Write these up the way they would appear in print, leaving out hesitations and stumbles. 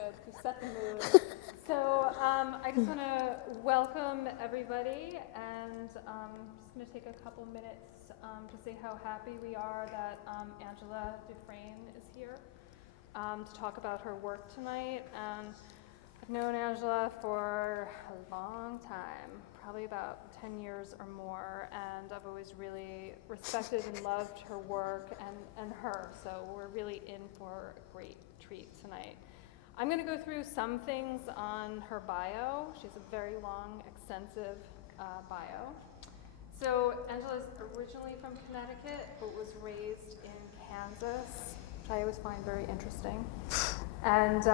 good. You set the mood. So I just want to welcome everybody, and I'm just going to take a couple minutes to say how happy we are that Angela Dufresne is here to talk about her work tonight. And I've known Angela for a long time, probably about 10 years or more, and I've always really respected and loved her work and her, so we're really in for a great treat tonight. I'm going to go through some things on her bio. She has a very long, extensive bio. So Angela's originally from Connecticut, but was raised in Kansas, which I always find very interesting. And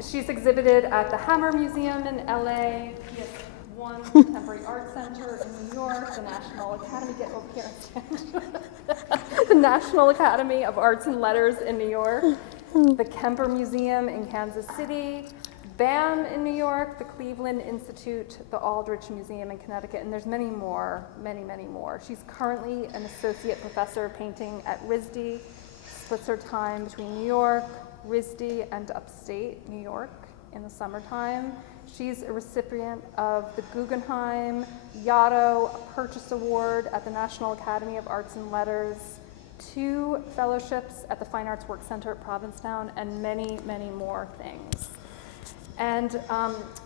she's exhibited at the Hammer Museum in LA, PS1 Contemporary Art Center in New York, the National Academy, get over here and stand. The National Academy of Arts and Letters in New York, the Kemper Museum in Kansas City, BAM in New York, the Cleveland Institute, the Aldrich Museum in Connecticut, and there's many more, many, many more. She's currently an associate professor of painting at RISD, splits her time between New York, RISD, and upstate New York in the summertime. She's a recipient of the Guggenheim, Yaddo, a Purchase Award at the National Academy of Arts and Letters, 2 fellowships at the Fine Arts Work Center at Provincetown, and many, many more things. And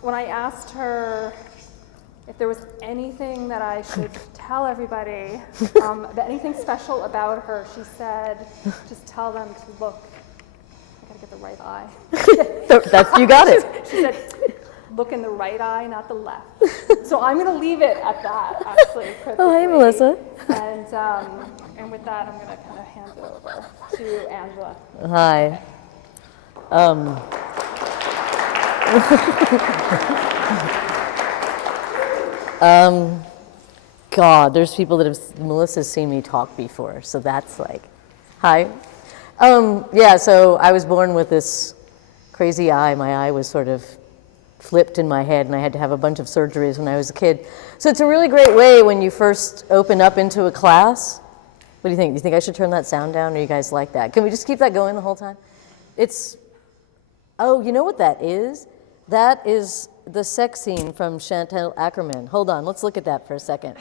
when I asked her if there was anything that I should tell everybody, anything special about her, she said, just tell them to look. I gotta get the right eye. You got it. She said, look in the right eye, not the left. So I'm gonna leave it at that, actually. Oh, hey, Melissa. And with that, I'm gonna kind of hand it over to Angela. Hi. God, there's people that have, Melissa's seen me talk before, so that's like, hi. Yeah, so I was born with this crazy eye. My eye was sort of flipped in my head, and I had to have a bunch of surgeries when I was a kid. So it's a really great way when you first open up into a class. What do you think? Do you think I should turn that sound down, or you guys like that? Can we just keep that going the whole time? Oh, you know what that is? That is the sex scene from Chantal Ackerman. Hold on, let's look at that for a second.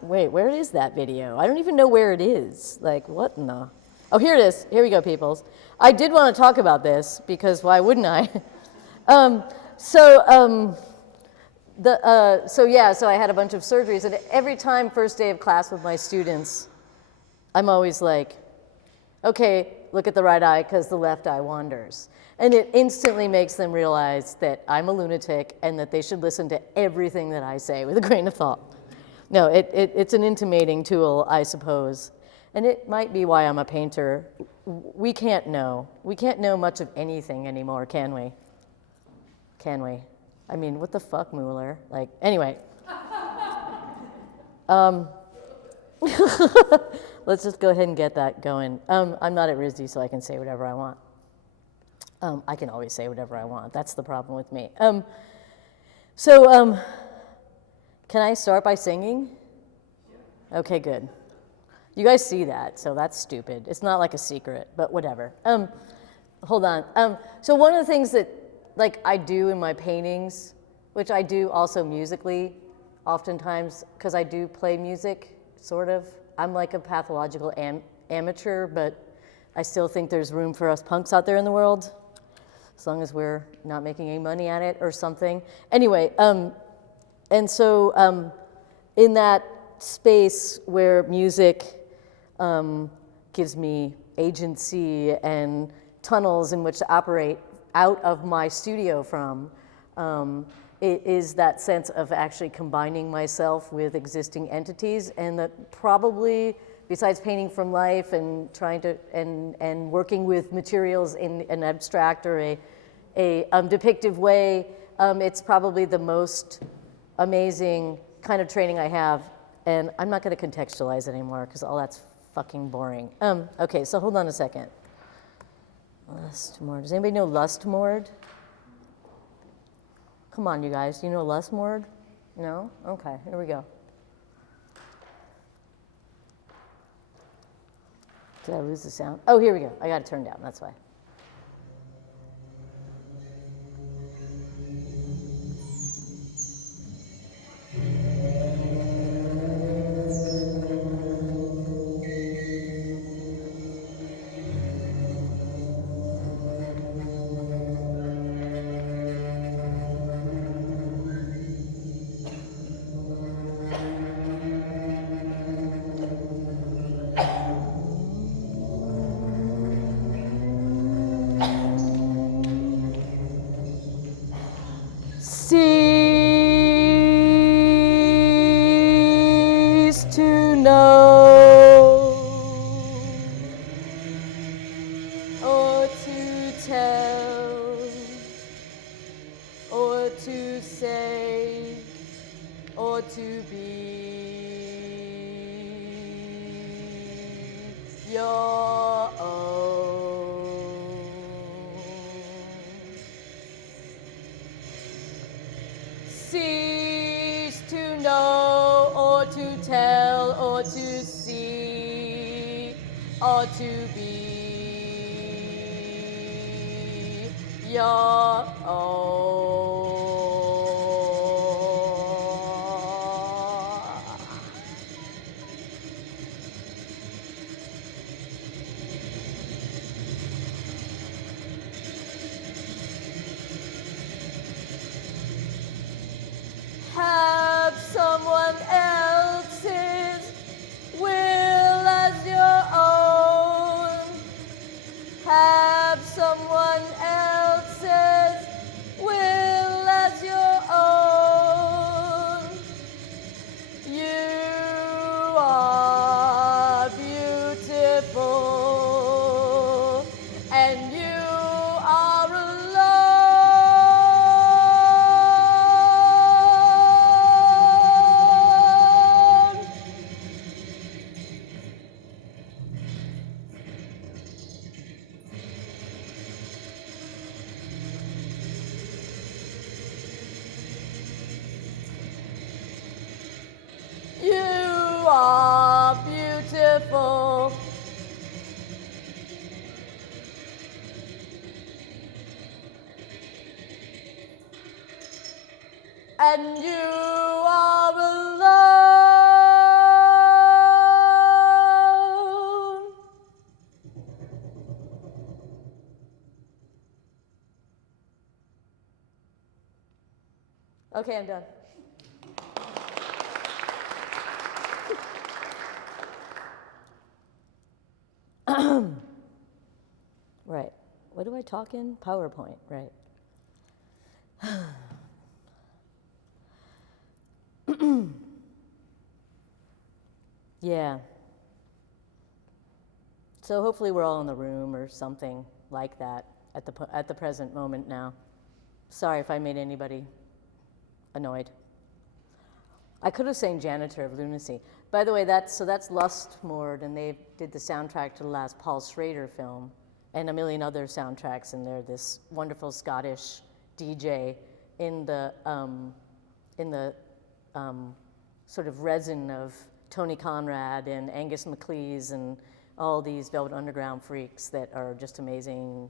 Wait, where is that video? I don't even know where it is. Like, what in the... Oh, here it is. Here we go, peoples. I did want to talk about this, because why wouldn't I? So I had a bunch of surgeries, and every time, first day of class with my students, I'm always like, okay, look at the right eye, because the left eye wanders. And it instantly makes them realize that I'm a lunatic and that they should listen to everything that I say with a grain of salt. No, it's an intimating tool, I suppose. And it might be why I'm a painter. We can't know. We can't know much of anything anymore, can we? Can we? I mean, what the fuck, Mueller? Like, anyway. Let's just go ahead and get that going. I'm not at RISD, so I can say whatever I want. I can always say whatever I want. That's the problem with me. Can I start by singing? Okay, good. You guys see that, so that's stupid. It's not like a secret, but whatever. Hold on. So one of the things that I do in my paintings, which I do also musically, oftentimes, because I do play music, sort of. I'm like a pathological amateur, but I still think there's room for us punks out there in the world, as long as we're not making any money at it or something. Anyway, and so in that space where music gives me agency and tunnels in which to operate out of my studio from, it is that sense of actually combining myself with existing entities, and that probably, besides painting from life and trying to, and working with materials in an abstract or a depictive way, it's probably the most amazing kind of training I have, and I'm not going to contextualize it anymore because all that's fucking boring. Okay, so hold on a second. Lustmord. Does anybody know Lustmord? Come on, you guys. Do you know Lustmord? No? Okay, here we go. Did I lose the sound? Oh, here we go. I got it turned down. That's why. to be your own. Cease to know or to tell or to see or to be your own. Have someone else's will as your own. Have someone else's will as your own. You are beautiful and you are alone. You are beautiful. And you are alone. Okay, I'm done. Right. What do I talk in? PowerPoint, right. Yeah. So hopefully we're all in the room or something like that at the present moment now. Sorry if I made anybody annoyed. I could have sang Janitor of Lunacy. By the way, that's Lustmord, and they did the soundtrack to the last Paul Schrader film and a million other soundtracks, and they're this wonderful Scottish DJ in the sort of resin of Tony Conrad and Angus MacLeese and all these Velvet Underground freaks that are just amazing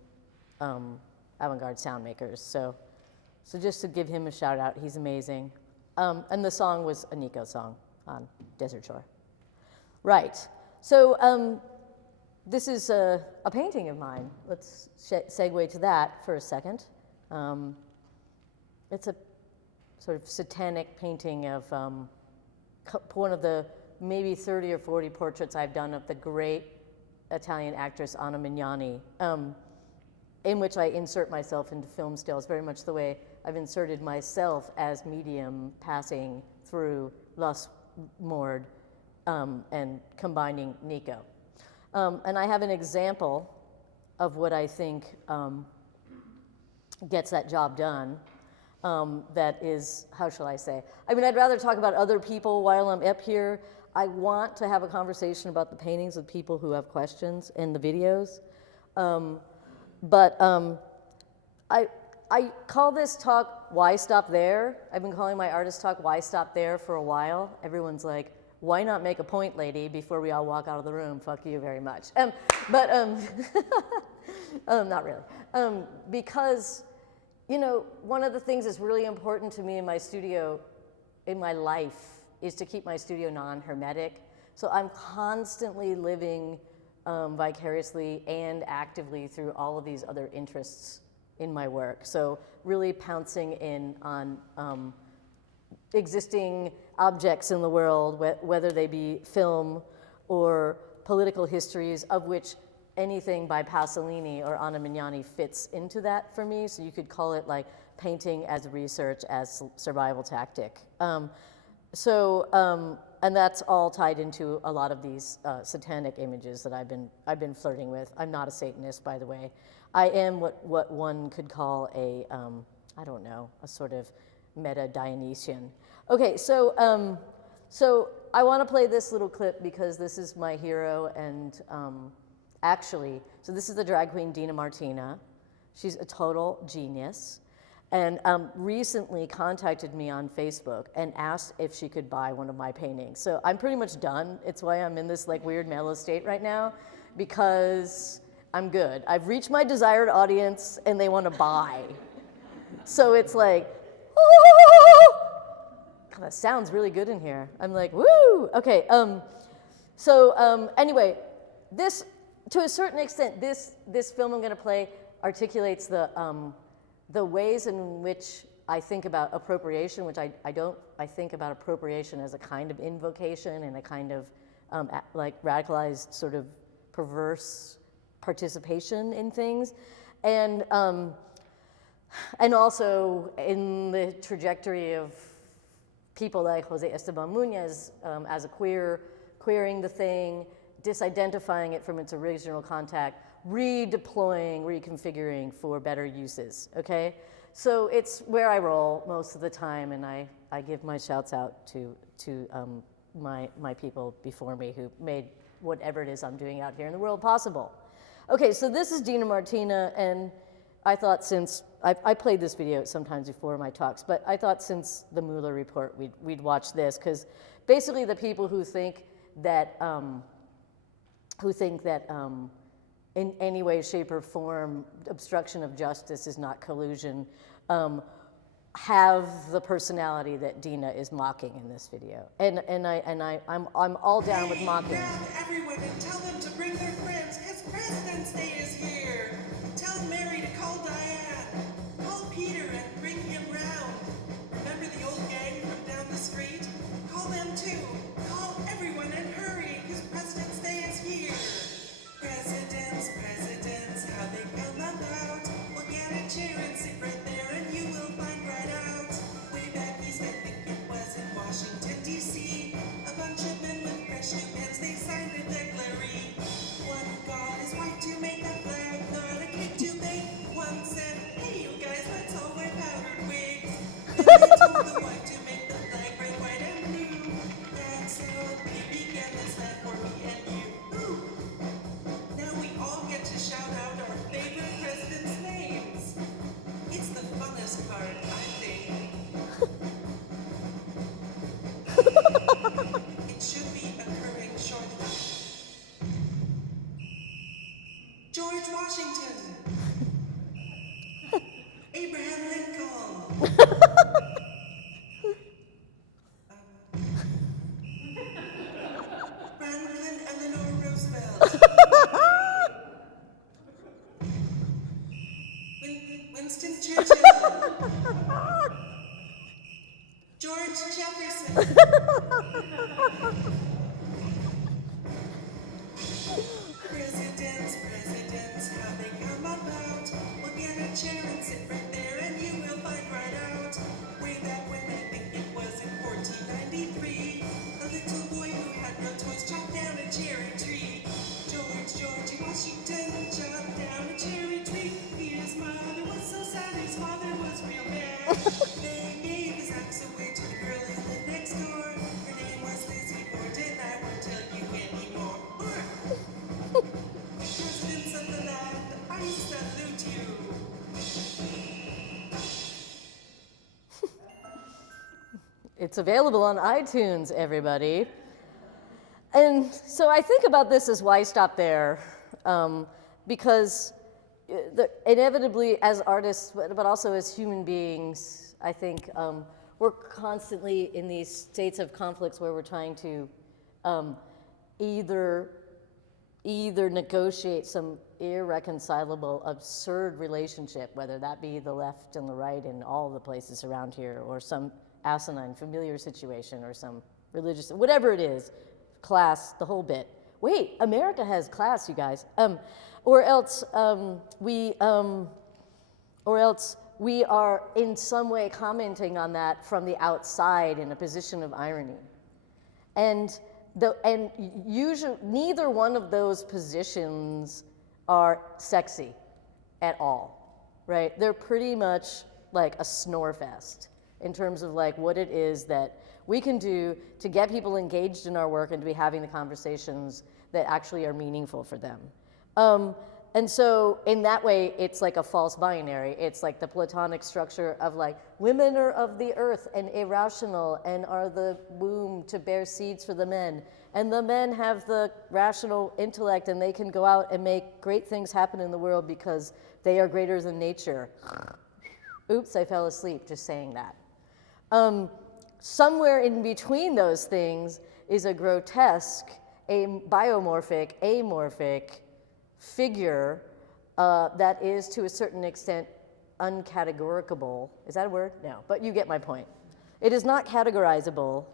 avant-garde sound makers. So just to give him a shout out, he's amazing. And the song was a Nico song on Desert Shore. Right, so this is a painting of mine. Let's segue to that for a second. It's a sort of satanic painting of one of the maybe 30 or 40 portraits I've done of the great Italian actress Anna Mignani, in which I insert myself into film stills, very much the way I've inserted myself as medium passing through Lustmord and combining Nico. And I have an example of what I think gets that job done. That is, how shall I say? I mean, I'd rather talk about other people while I'm up here. I want to have a conversation about the paintings with people who have questions in the videos. I call this talk, Why Stop There? I've been calling my artist talk, Why Stop There, for a while. Everyone's like, why not make a point, lady, before we all walk out of the room? Fuck you very much. Not really. Because, you know, one of the things that's really important to me in my studio, in my life, is to keep my studio non-hermetic. So I'm constantly living vicariously and actively through all of these other interests in my work. So really pouncing in on existing objects in the world, whether they be film or political histories, of which anything by Pasolini or Anna Mignani fits into that for me. So you could call it like painting as research, as survival tactic. And that's all tied into a lot of these satanic images that I've been flirting with. I'm not a Satanist, by the way. I am what one could call a, I don't know, a sort of meta-Dionysian. Okay, so I want to play this little clip because this is my hero, and actually, so this is the drag queen Dina Martina. She's a total genius, and recently contacted me on Facebook and asked if she could buy one of my paintings. So I'm pretty much done. It's why I'm in this like weird mellow state right now, because I'm good. I've reached my desired audience and they want to buy. So it's like, oh! God, that sounds really good in here. I'm like, woo! Okay, anyway, this, to a certain extent, this film I'm gonna play articulates the ways in which I think about appropriation, which I think about appropriation as a kind of invocation and a kind of like radicalized sort of perverse participation in things, and also in the trajectory of people like Jose Esteban Muñoz as a queering the thing, disidentifying it from its original contact, redeploying, reconfiguring for better uses, okay? So it's where I roll most of the time, and I give my shouts out to my people before me who made whatever it is I'm doing out here in the world possible. Okay, so this is Dina Martina, and I thought since, I played this video sometimes before my talks, but I thought since the Mueller report we'd watch this, because basically the people who think that in any way, shape, or form obstruction of justice is not collusion have the personality that Dina is mocking in this video, and I'm all down with mocking. Grab everyone and tell them to bring their friends, because President's Day is here. Tell Mary to call Diane. Call Peter and bring him round. Remember the old gang from down the street? Call them too. Call everyone and hurry, because President's Day is here. Presidents, how they come about. We'll get a chair and sit right there and you will find right out. Way back east, I think it was in Washington, D.C. A bunch of men with fresh new pens, they signed a declaration. One got his wife to make a flag, not a cake to bake. One said, hey you guys, let's all wear powdered wigs. Then they told the wife to make the flag red, white, and blue. That's how they began this land for me and you. Ooh. Now we all get to shout out our favorite presidents' names. It's the funnest part, I think. It should be occurring shortly. George Washington. Abraham Lincoln. Franklin Eleanor Roosevelt. Winston Churchill. George Jefferson. Presidents, how they come about. We'll get a chair and sit right there and you will find right out. Way back when I think it was in 1493, a little boy who had no toys chopped down a cherry tree. George Washington chopped down a cherry tree. His mother was so sad, his father was real mad. They gave his axe away to the girl who lived next door. Her name was Lizzie Borden, I won't tell you anymore. Presidents of the land, I salute you. It's available on iTunes, everybody. And so I think about this as why stop there, because inevitably as artists, but also as human beings, I think we're constantly in these states of conflicts where we're trying to either negotiate some irreconcilable, absurd relationship, whether that be the left and the right in all the places around here, or some asinine familiar situation, or some religious, whatever it is, class, the whole bit. Wait, America has class, you guys. Or else we are in some way commenting on that from the outside in a position of irony. And usually neither one of those positions are sexy at all, right? They're pretty much like a snore fest. in terms of like what it is that we can do to get people engaged in our work and to be having the conversations that actually are meaningful for them. And so in that way, it's like a false binary. It's like the Platonic structure of like, women are of the earth and irrational and are the womb to bear seeds for the men. And the men have the rational intellect and they can go out and make great things happen in the world because they are greater than nature. Oops, I fell asleep just saying that. Somewhere in between those things is a grotesque, a biomorphic, amorphic figure that is to a certain extent uncategoricable. Is that a word? No, but you get my point. It is not categorizable.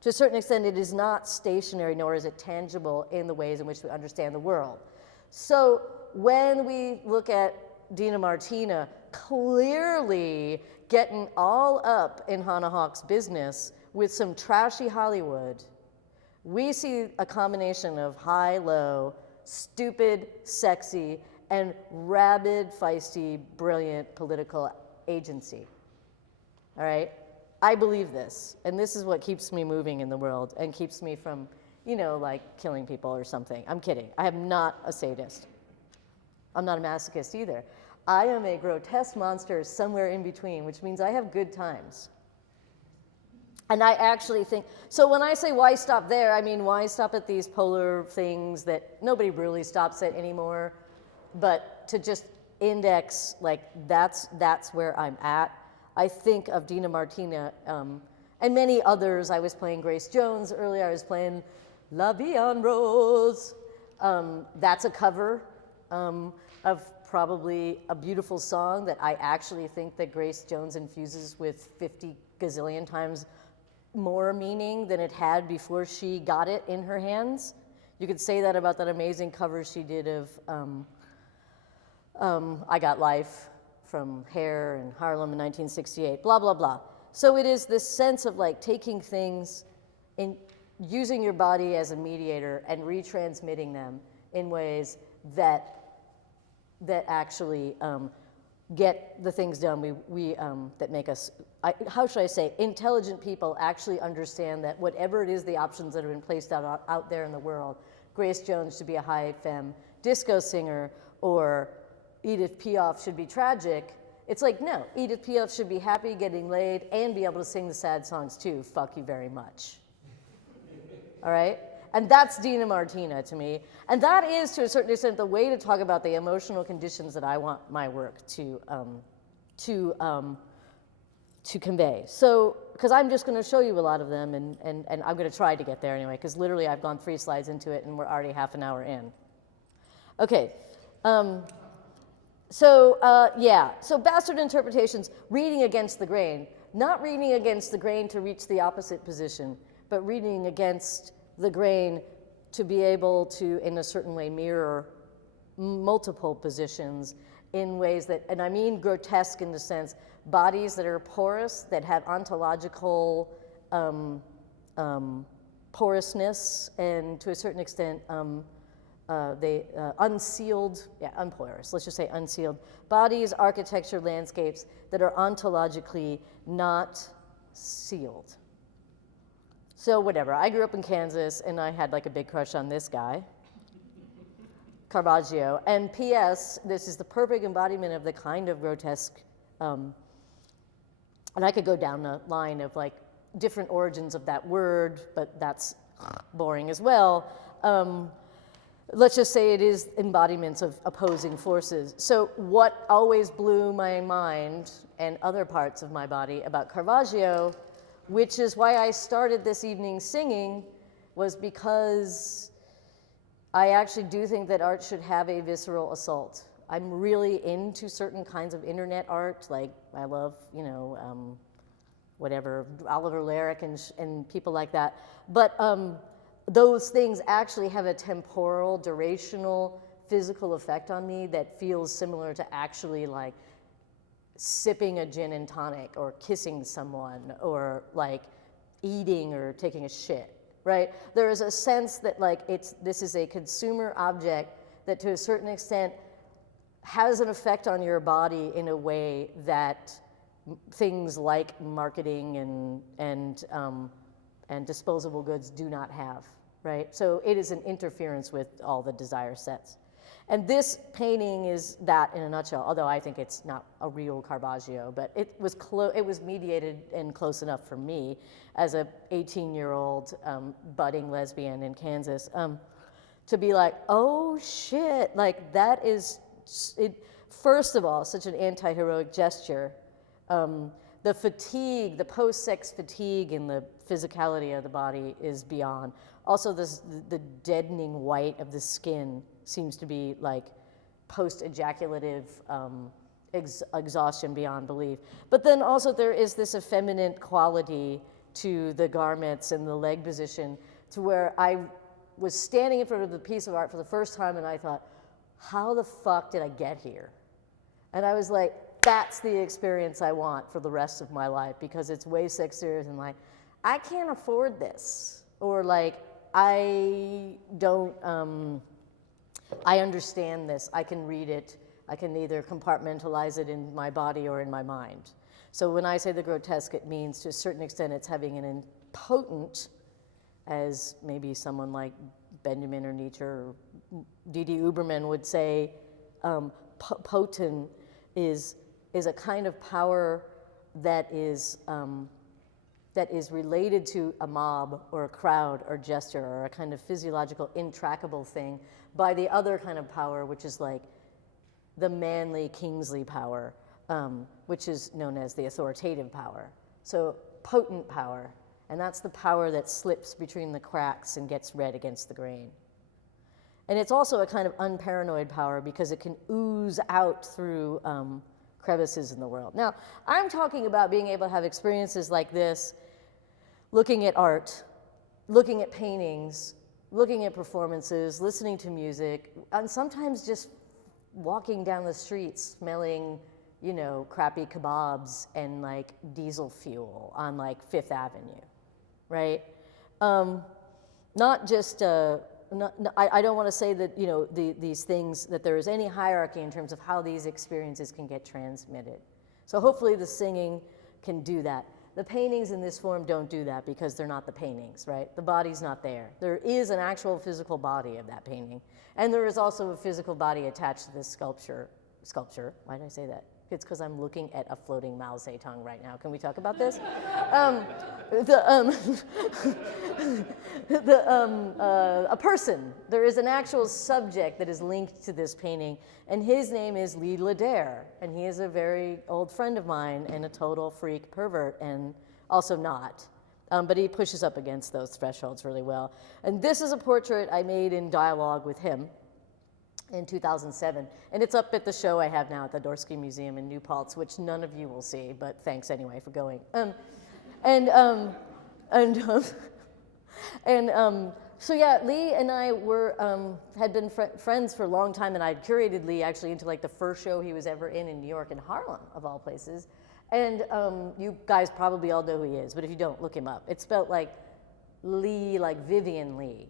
To a certain extent, it is not stationary, nor is it tangible in the ways in which we understand the world. So when we look at Dina Martina clearly getting all up in Hannah Hawk's business with some trashy Hollywood, we see a combination of high, low, stupid, sexy, and rabid, feisty, brilliant political agency. All right? I believe this, and this is what keeps me moving in the world and keeps me from, you know, like killing people or something. I'm kidding. I am not a sadist. I'm not a masochist either. I am a grotesque monster somewhere in between, which means I have good times. And I actually think, so when I say why stop there, I mean why stop at these polar things that nobody really stops at anymore, but to just index, like that's where I'm at. I think of Dina Martina and many others. I was playing Grace Jones earlier, I was playing La Vie en Rose. That's a cover of probably a beautiful song that I actually think that Grace Jones infuses with 50 gazillion times more meaning than it had before she got it in her hands. You could say that about that amazing cover she did of I Got Life from Hair in Harlem in 1968, blah, blah, blah. So it is this sense of like taking things and using your body as a mediator and retransmitting them in ways that actually get the things done that make us, how should I say, intelligent people actually understand that whatever it is, the options that have been placed out there in the world, Grace Jones should be a high femme disco singer, or Edith Piaf should be tragic. It's like, no, Edith Piaf should be happy, getting laid, and be able to sing the sad songs too. Fuck you very much. All right? And that's Dina Martina to me. And that is, to a certain extent, the way to talk about the emotional conditions that I want my work to convey. So, because I'm just going to show you a lot of them, and I'm going to try to get there anyway, because literally I've gone 3 slides into it, and we're already half an hour in. Okay. So bastard interpretations, reading against the grain. Not reading against the grain to reach the opposite position, but reading against the grain to be able to, in a certain way, mirror multiple positions in ways that, and I mean grotesque in the sense, bodies that are porous, that have ontological porousness, and to a certain extent, unsealed, unporous, let's just say unsealed. Bodies, architecture, landscapes that are ontologically not sealed. So whatever, I grew up in Kansas and I had like a big crush on this guy, Caravaggio. And P.S., this is the perfect embodiment of the kind of grotesque, and I could go down the line of like different origins of that word, but that's boring as well. Let's just say it is embodiments of opposing forces. So what always blew my mind and other parts of my body about Caravaggio, which is why I started this evening singing, was because I actually do think that art should have a visceral assault. I'm really into certain kinds of internet art, like I love, whatever, Oliver Lyric and people like that. But those things actually have a temporal, durational, physical effect on me that feels similar to actually like sipping a gin and tonic or kissing someone or like eating or taking a shit, right? There is a sense that like this is a consumer object that to a certain extent has an effect on your body in a way that things like marketing and disposable goods do not have, right? So it is an interference with all the desire sets. And this painting is that in a nutshell, although I think it's not a real Caravaggio, but it was mediated and close enough for me as a 18-year-old budding lesbian in Kansas to be like, oh shit, like that is, first of all, such an anti-heroic gesture. The fatigue, the post-sex fatigue in the physicality of the body is beyond. Also, the deadening white of the skin seems to be like post-ejaculative exhaustion beyond belief. But then also there is this effeminate quality to the garments and the leg position to where I was standing in front of the piece of art for the first time and I thought, how the fuck did I get here? And I was like, that's the experience I want for the rest of my life because it's way sexier than like, I can't afford this. Or like, I don't, I understand this, I can read it, I can either compartmentalize it in my body or in my mind. So when I say the grotesque, it means to a certain extent it's having an impotent, as maybe someone like Benjamin or Nietzsche or D.D. Uberman would say, potent is a kind of power that is related to a mob or a crowd or gesture or a kind of physiological intractable thing by the other kind of power, which is like the manly Kingsley power, which is known as the authoritative power. So potent power, and that's the power that slips between the cracks and gets red against the grain. And it's also a kind of unparanoid power because it can ooze out through crevices in the world. Now, I'm talking about being able to have experiences like this, looking at art, looking at paintings, looking at performances, listening to music, and sometimes just walking down the street smelling, you know, crappy kebabs and like diesel fuel on like Fifth Avenue, right? Not just, I don't want to say that, you know, these things, that there is any hierarchy in terms of how these experiences can get transmitted. So hopefully the singing can do that. The paintings in this form don't do that because they're not the paintings, right? The body's not there. There is an actual physical body of that painting. And there is also a physical body attached to this sculpture. Why did I say that? It's because I'm looking at a floating Mao Zedong right now. Can we talk about this? A person. There is an actual subject that is linked to this painting, and his name is Lee Ladaire, and he is a very old friend of mine and a total freak pervert, and also not. But he pushes up against those thresholds really well. And this is a portrait I made in dialogue with him in 2007, and it's up at the show I have now at the Dorsky Museum in New Paltz, which none of you will see, but thanks anyway for going. So yeah, Lee and I had been friends for a long time, and I'd curated Lee actually into like the first show he was ever in New York in Harlem, of all places. And you guys probably all know who he is, but if you don't, look him up. It's spelled like Lee, like Vivian Lee,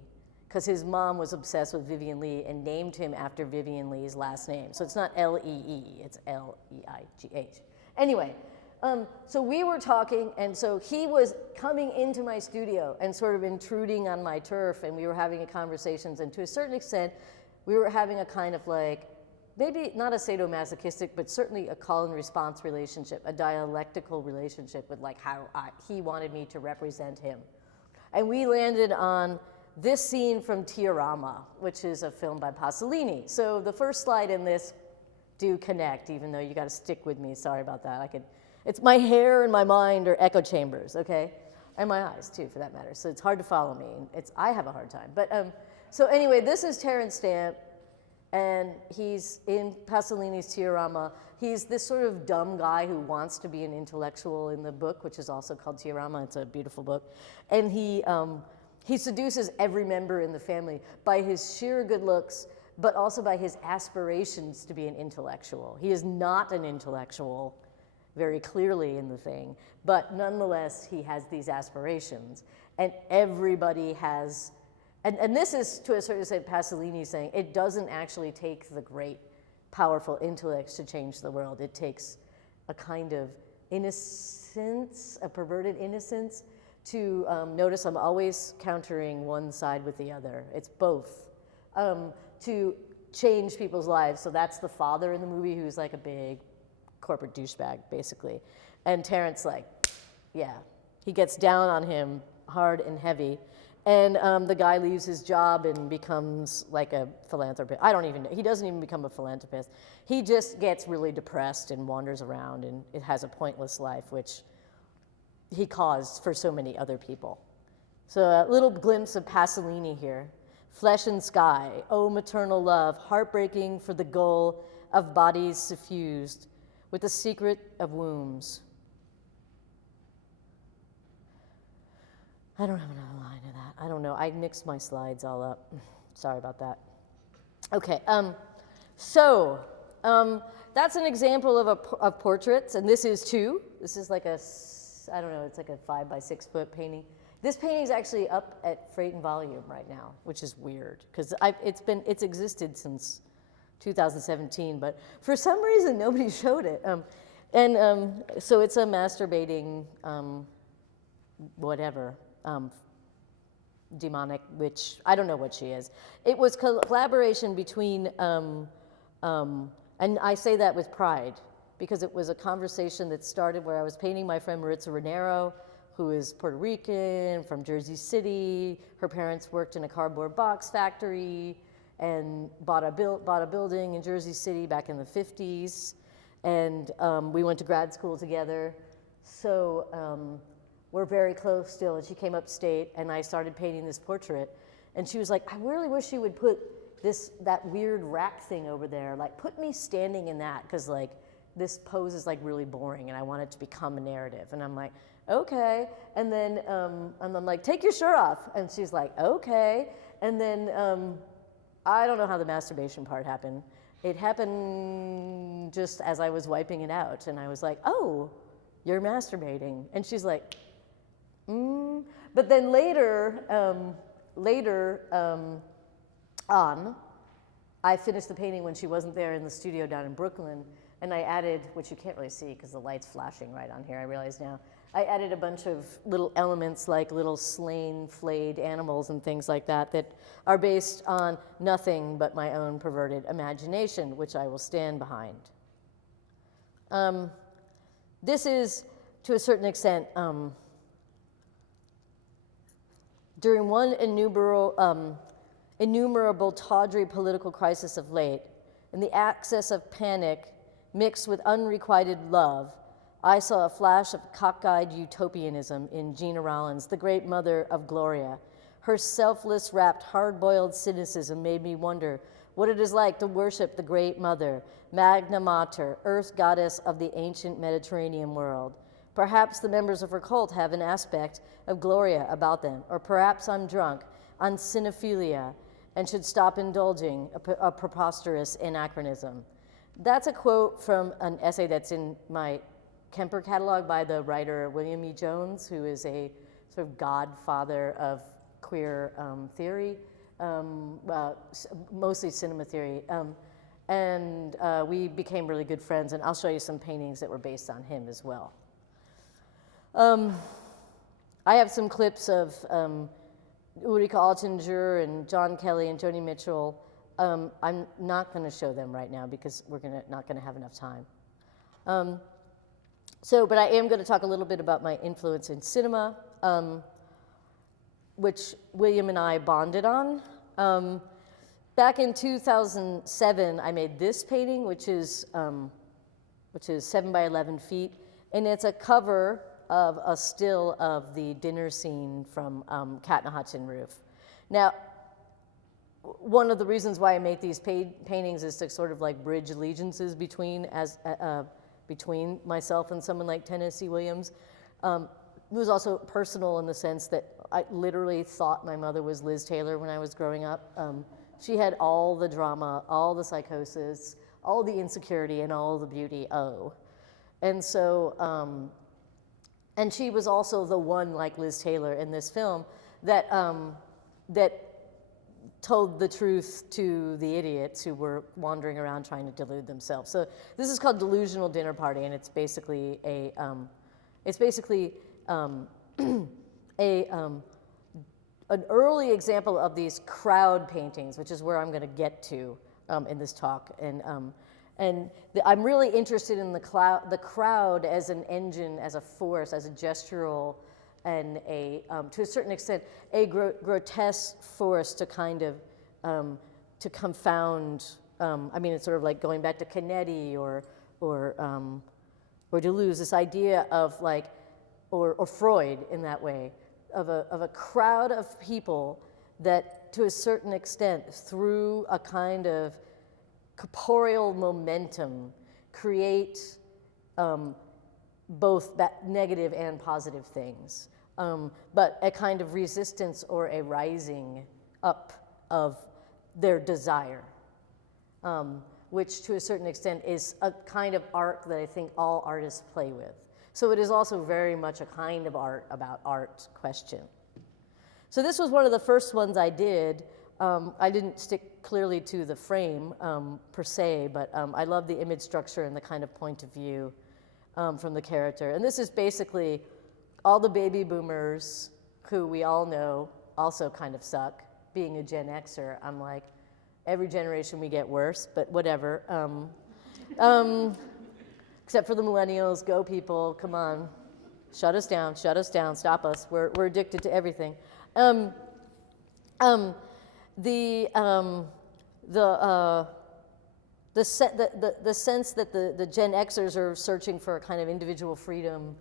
because his mom was obsessed with Vivian Lee and named him after Vivian Lee's last name. So it's not L-E-E, it's L-E-I-G-H. Anyway, so we were talking, and so he was coming into my studio and sort of intruding on my turf, and we were having conversations, and to a certain extent, we were having a kind of like, maybe not a sadomasochistic, but certainly a call and response relationship, a dialectical relationship with like how he wanted me to represent him. And we landed on this scene from Tiarama, which is a film by Pasolini. So the first slide in this do connect, even though you got to stick with me. Sorry about that. It's my hair and my mind are echo chambers, okay? And my eyes too, for that matter. So it's hard to follow me. I have a hard time. But so anyway, this is Terence Stamp, and he's in Pasolini's Tiarama. He's this sort of dumb guy who wants to be an intellectual in the book, which is also called Tiarama. It's a beautiful book. And he seduces every member in the family by his sheer good looks, but also by his aspirations to be an intellectual. He is not an intellectual, very clearly in the thing, but nonetheless, he has these aspirations. And everybody has, and this is to a certain extent Pasolini saying, it doesn't actually take the great, powerful intellects to change the world. It takes a kind of innocence, a perverted innocence, to notice I'm always countering one side with the other. It's both. To change people's lives. So that's the father in the movie who's like a big corporate douchebag, basically. And Terrence, like, yeah, he gets down on him hard and heavy. And the guy leaves his job and becomes like a philanthropist. I don't even know. He doesn't even become a philanthropist. He just gets really depressed and wanders around and it has a pointless life, which he caused for so many other people. So a little glimpse of Pasolini here. Flesh and sky, oh maternal love, heartbreaking for the goal of bodies suffused with the secret of wombs. I don't have another line of that. I don't know. I mixed my slides all up. Sorry about that. Okay. That's an example of portraits, and this is too. This is like a, I don't know. It's like a 5 by 6 foot painting. This painting is actually up at Freight and Volume right now, which is weird because it's existed since 2017, but for some reason nobody showed it. So it's a masturbating, whatever. Demonic witch, I don't know what she is. It was collaboration between, and I say that with pride, because it was a conversation that started where I was painting my friend Maritza Renero, who is Puerto Rican, from Jersey City. Her parents worked in a cardboard box factory and bought a building in Jersey City back in the 50s. And we went to grad school together. So, we're very close still, and she came upstate, and I started painting this portrait, and she was like, I really wish you would put that weird rack thing over there, like put me standing in that, because like this pose is like really boring, and I want it to become a narrative. And I'm like, okay, and then I'm like, take your shirt off, and she's like, okay, and then I don't know how the masturbation part happened. It happened just as I was wiping it out, and I was like, oh, you're masturbating, and she's like, But then later on, I finished the painting when she wasn't there in the studio down in Brooklyn, and I added, which you can't really see because the light's flashing right on here, I realize now, I added a bunch of little elements like little slain, flayed animals and things like that that are based on nothing but my own perverted imagination, which I will stand behind. This is, to a certain extent, during one innumerable tawdry political crisis of late, in the access of panic mixed with unrequited love, I saw a flash of cockeyed utopianism in Gina Rollins, the great mother of Gloria. Her selfless, wrapped, hard-boiled cynicism made me wonder what it is like to worship the great mother, Magna Mater, earth goddess of the ancient Mediterranean world. Perhaps the members of her cult have an aspect of Gloria about them, or perhaps I'm drunk on cinephilia and should stop indulging a preposterous anachronism. That's a quote from an essay that's in my Kemper catalog by the writer William E. Jones, who is a sort of godfather of queer theory, mostly cinema theory. We became really good friends, and I'll show you some paintings that were based on him as well. I have some clips of Ulrika Altinger and John Kelly and Joni Mitchell. I'm not going to show them right now because we're not going to have enough time. But I am going to talk a little bit about my influence in cinema, which William and I bonded on. Back in 2007, I made this painting, which is 7 by 11 feet, and it's a cover of a still of the dinner scene from Cat in a Hutch and Roof. Now, one of the reasons why I make these paintings is to sort of like bridge allegiances between myself and someone like Tennessee Williams. It was also personal in the sense that I literally thought my mother was Liz Taylor when I was growing up. She had all the drama, all the psychosis, all the insecurity, and all the beauty. And so, and she was also the one, like Liz Taylor in this film, that told the truth to the idiots who were wandering around trying to delude themselves. So this is called Delusional Dinner Party, and it's basically a an early example of these crowd paintings, which is where I'm going to get to in this talk. I'm really interested in the crowd as an engine, as a force, as a gestural, and to a certain extent, a grotesque force to kind of to confound. I mean, it's sort of like going back to Canetti or Deleuze, this idea of like, or Freud in that way, of a crowd of people that, to a certain extent, through a kind of corporeal momentum, create both negative and positive things, but a kind of resistance or a rising up of their desire, which to a certain extent is a kind of art that I think all artists play with. So it is also very much a kind of art about art question. So this was one of the first ones I did. I didn't stick clearly to the frame per se, but I love the image structure and the kind of point of view from the character. And this is basically all the baby boomers who we all know also kind of suck. Being a Gen Xer, I'm like, every generation we get worse, but whatever. Except for the millennials, go people, come on. Shut us down, stop us. We're addicted to everything. The sense that the Gen Xers are searching for a kind of individual freedom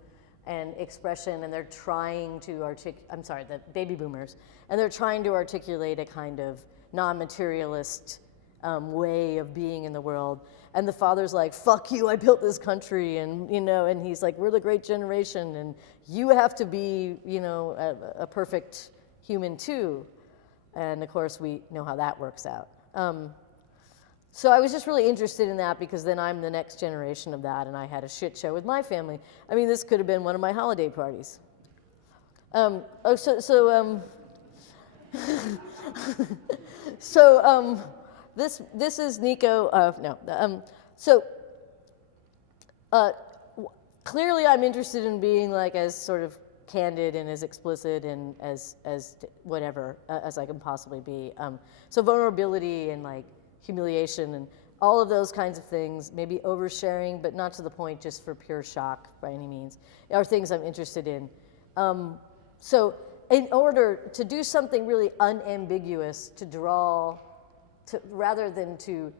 and expression, and they're trying to the baby boomers, and they're trying to articulate a kind of non-materialist way of being in the world. And the father's like, fuck you, I built this country, and and he's like, we're the great generation, and you have to be, a perfect human too. And of course, we know how that works out. So I was just really interested in that because then I'm the next generation of that, and I had a shit show with my family. I mean, this could have been one of my holiday parties. This is Nico. Clearly I'm interested in being like as sort of candid and as explicit and as whatever as I can possibly be. So vulnerability and like humiliation and all of those kinds of things, maybe oversharing, but not to the point just for pure shock by any means, are things I'm interested in. So in order to do something really unambiguous, to draw, rather than to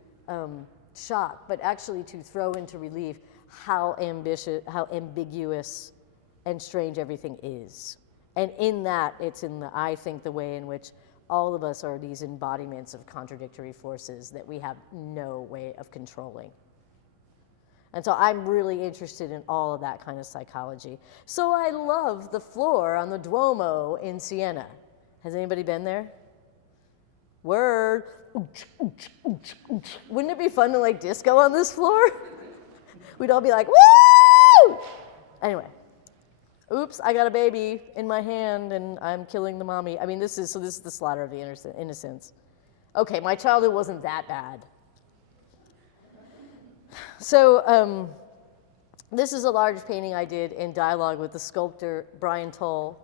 shock, but actually to throw into relief how ambiguous and strange everything is. And in that, it's I think, the way in which all of us are these embodiments of contradictory forces that we have no way of controlling. And so I'm really interested in all of that kind of psychology. So I love the floor on the Duomo in Siena. Has anybody been there? Word. Wouldn't it be fun to like disco on this floor? We'd all be like, woo! Anyway. Oops, I got a baby in my hand and I'm killing the mommy. I mean, this is the slaughter of the innocents. Okay, my childhood wasn't that bad. So this is a large painting I did in dialogue with the sculptor Brian Toll.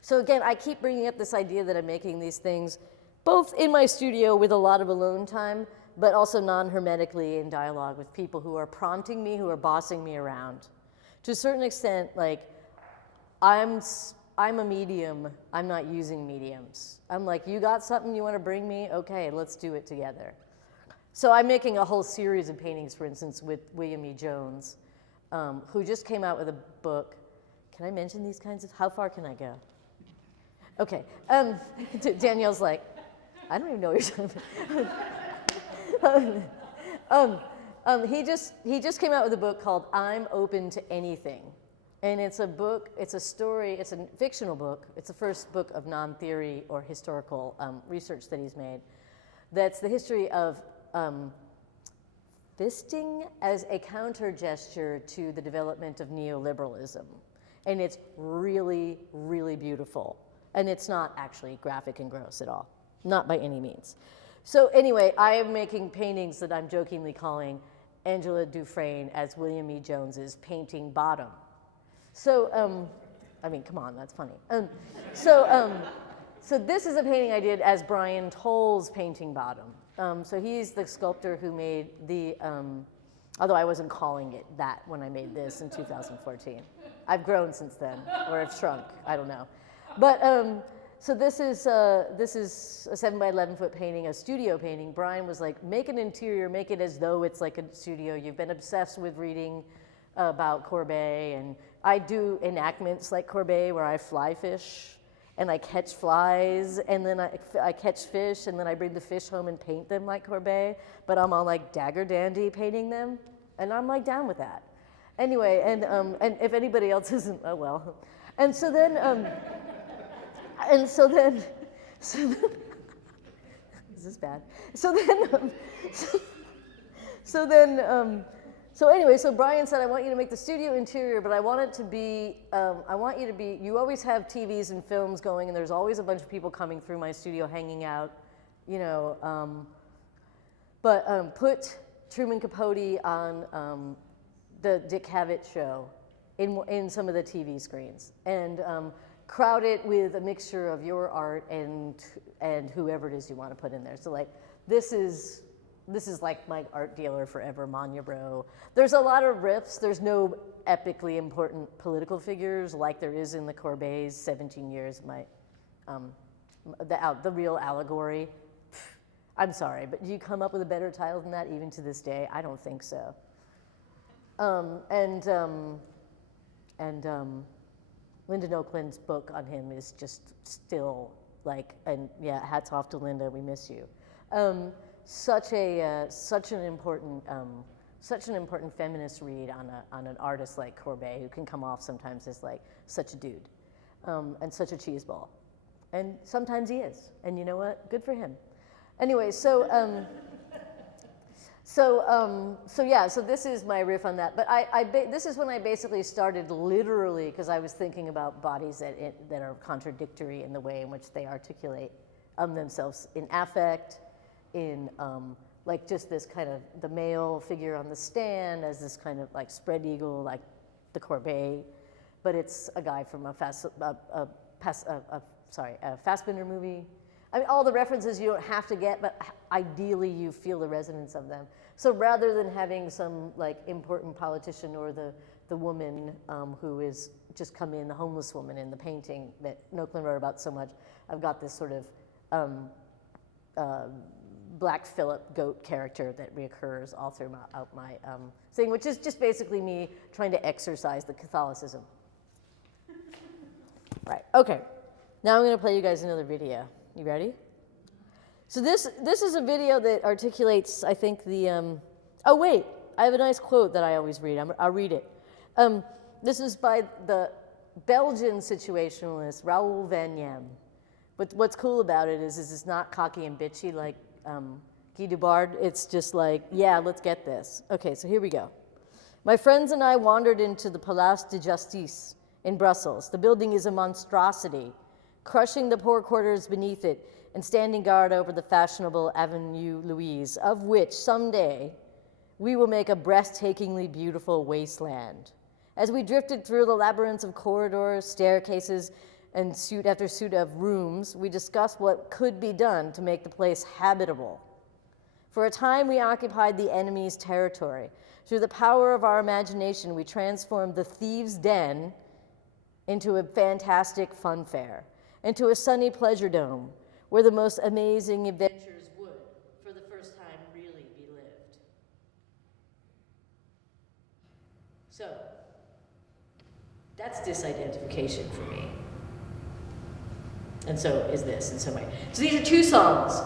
So again, I keep bringing up this idea that I'm making these things both in my studio with a lot of alone time, but also non-hermetically in dialogue with people who are prompting me, who are bossing me around. To a certain extent, like, I'm a medium, I'm not using mediums. I'm like, you got something you want to bring me? Okay, let's do it together. So I'm making a whole series of paintings, for instance, with William E. Jones, who just came out with a book. Can I mention these kinds of, how far can I go? Okay, Danielle's like, I don't even know what you're talking about. He just came out with a book called I'm Open to Anything. And it's a book, it's a story, it's a fictional book. It's the first book of non-theory or historical research that he's made. That's the history of fisting as a counter gesture to the development of neoliberalism. And it's really, really beautiful. And it's not actually graphic and gross at all. not by any means. So anyway, I am making paintings that I'm jokingly calling Angela Dufresne as William E. Jones's painting bottom. So, I mean, come on, that's funny. So this is a painting I did as Brian Toll's painting bottom. So he's the sculptor who made the, although I wasn't calling it that when I made this in 2014. I've grown since then, or I've shrunk, I don't know. But, so this is a 7 by 11 foot painting, a studio painting. Brian was like, make an interior, make it as though it's like a studio. You've been obsessed with reading about Courbet, and I do enactments like Courbet where I fly fish, and I catch flies, and then I catch fish, and then I bring the fish home and paint them like Courbet, but I'm all like dagger dandy painting them, and I'm like down with that. Anyway, and if anybody else isn't, oh well. And so then, is this bad? So anyway, so Brian said, I want you to make the studio interior, but I want it to be, you always have TVs and films going, and there's always a bunch of people coming through my studio hanging out, you know, but put Truman Capote on the Dick Cavett show in some of the TV screens, and crowd it with a mixture of your art and whoever it is you want to put in there. So like, this is like my art dealer forever, Manya Bro. There's a lot of riffs. There's no epically important political figures like there is in the Courbet's 17 years, the real allegory. I'm sorry, but do you come up with a better title than that even to this day? I don't think so. Linda Oakland's book on him is just still like, and yeah, hats off to Linda, we miss you. Such an important feminist read on an artist like Courbet, who can come off sometimes as like such a dude, and such a cheeseball, and sometimes he is. And you know what? Good for him. Anyway, so this is my riff on that. But this is when I basically started literally, because I was thinking about bodies that are contradictory in the way in which they articulate themselves in affect, in like just this kind of the male figure on the stand as this kind of like spread eagle, like the Courbet, but it's a guy from a Fassbinder movie. I mean, all the references you don't have to get, but ideally you feel the resonance of them. So rather than having some like important politician or the woman who is just come in, the homeless woman in the painting that Oakland wrote about so much, I've got this sort of Black Phillip goat character that reoccurs all throughout my thing, which is just basically me trying to exercise the Catholicism. Right, okay. Now I'm gonna play you guys another video. You ready? So this is a video that articulates, I think, the, oh wait, I have a nice quote that I always read. I'll read it. This is by the Belgian situationalist, Raoul Van Yem. But what's cool about it is it's not cocky and bitchy like Guy Debord. It's just like, yeah, let's get this. Okay, so here we go. My friends and I wandered into the Place de Justice in Brussels. The building is a monstrosity, crushing the poor quarters beneath it and standing guard over the fashionable Avenue Louise, of which someday we will make a breathtakingly beautiful wasteland. As we drifted through the labyrinths of corridors, staircases, and suite after suite of rooms, we discussed what could be done to make the place habitable. For a time, we occupied the enemy's territory. Through the power of our imagination, we transformed the thieves' den into a fantastic fun fair, into a sunny pleasure dome, where the most amazing adventures would, for the first time, really be lived. So, that's disidentification for me. And so is this in some way. So these are two songs.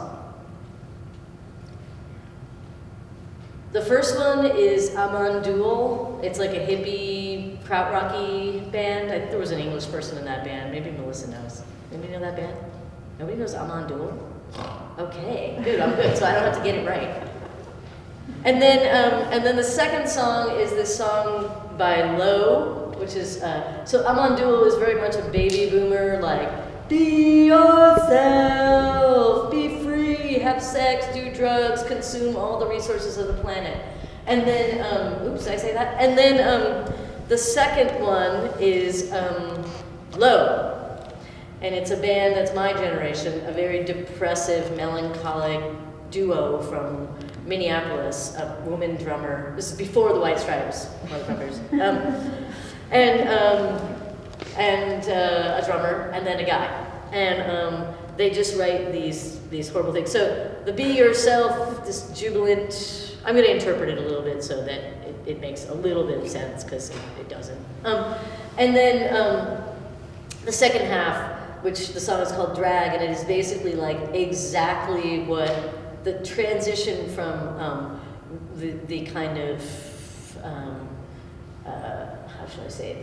The first one is Amandul. It's like a hippie, krautrocky band. I think there was an English person in that band. Maybe Melissa knows. Anybody know that band? Nobody knows Amandul? Okay, good, I'm good, so I don't have to get it right. And then the second song is this song by Low, which is, so Amandul is very much a baby boomer, like, be yourself, be free, have sex, do drugs, consume all the resources of the planet. And then, oops, did I say that? And then the second one is Low. And it's a band that's my generation, a very depressive, melancholic duo from Minneapolis, a woman drummer. This is before the White Stripes, motherfuckers. And a drummer, and then a guy. And they just write these horrible things. So the be yourself, this jubilant, I'm gonna interpret it a little bit so that it makes a little bit of sense, because it doesn't. And then the second half, which the song is called Drag, and it is basically like exactly what the transition from the kind of, how should I say,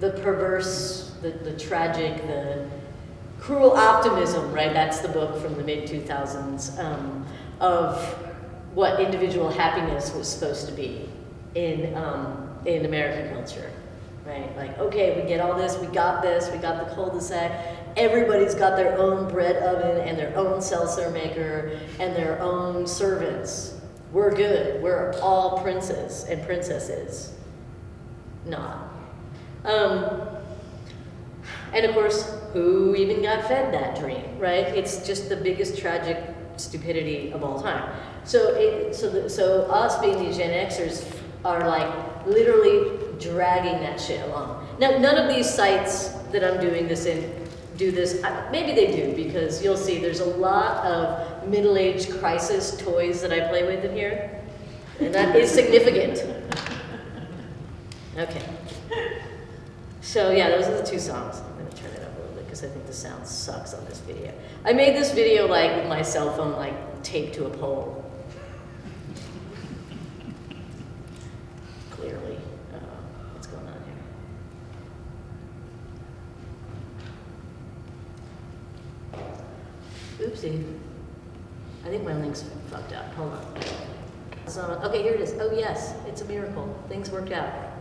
the perverse, the tragic, the cruel optimism, right? That's the book from the mid-2000s, of what individual happiness was supposed to be in American culture. Right, like, okay, we get all this, we got the cul-de-sac, everybody's got their own bread oven and their own seltzer maker and their own servants. We're good, we're all princes and princesses. Not. And of course, who even got fed that dream, right? It's just the biggest tragic stupidity of all time. So us being these Gen Xers are like literally dragging that shit along. Now, none of these sites that I'm doing this in do this. Maybe they do, because you'll see there's a lot of middle-age crisis toys that I play with in here, and that is significant. Okay. So yeah, those are the two songs. I'm gonna turn it up a little bit because I think the sound sucks on this video. I made this video like with my cell phone like taped to a pole. Clearly. What's going on here? Oopsie. I think my link's fucked up. Hold on. It's not on. Okay, here it is. Oh yes, it's a miracle. Things worked out.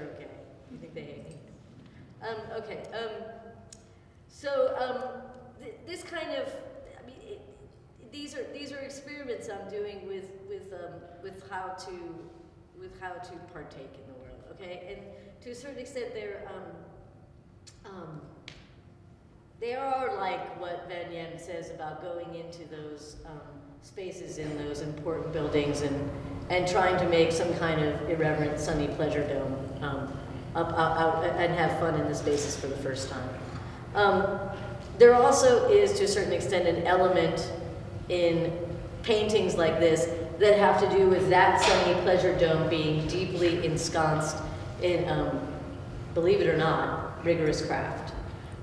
they're okay. You think they hate me? Okay. This kind of, I mean, these are experiments I'm doing with how to partake in the world. Okay, and to a certain extent, they are like what Van Yen says about going into those spaces in those important buildings and trying to make some kind of irreverent sunny pleasure dome out and have fun in the spaces for the first time. There also is, to a certain extent, an element in paintings like this that have to do with that sunny pleasure dome being deeply ensconced in, believe it or not, rigorous craft.